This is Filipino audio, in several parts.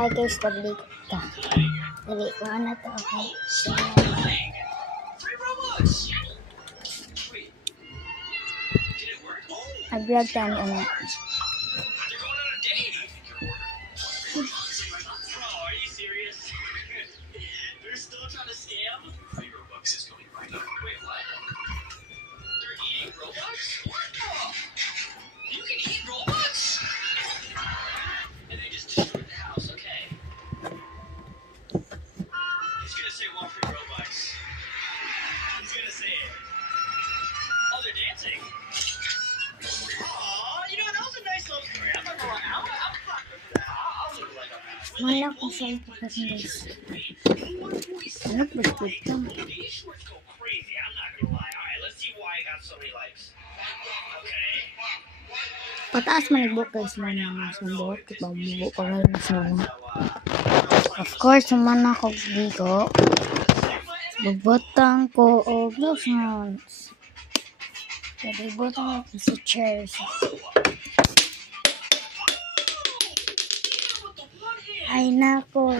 Hi guys, pagligo ta. Naligo na to, okay? Nag-vlog tayo ano. Mana kung saan po kasi guys. Ano po ito? Pataas manibok guys mana sa buhok. Diba mubo ko lang sa mga. Of course, mana ko dito. Bubotang ko o lotions. Jadi botang ko sa chairs. Ay nako.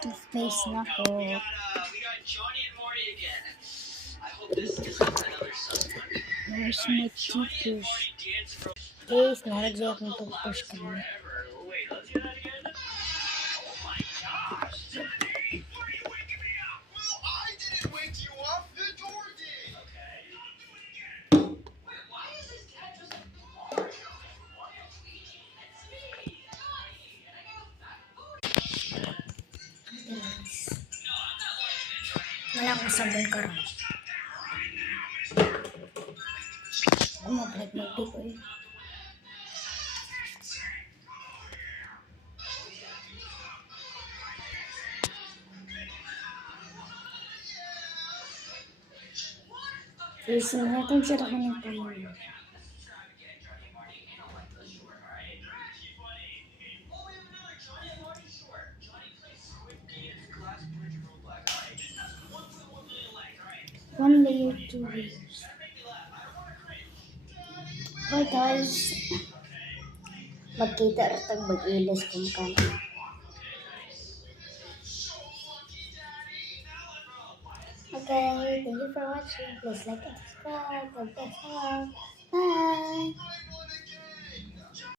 Toothpaste na ko. Where's my toothpaste? Guys, nalagyan akong toothpaste kami. Wala akong sabon karon. Mabalik na ito ko eh. Listen, natin siya ako ng tayo. One layer, 2 layers. Bye guys. Magkita ratag mag-ilas kung kano. Okay, thank you for watching. Please like and subscribe. Bye.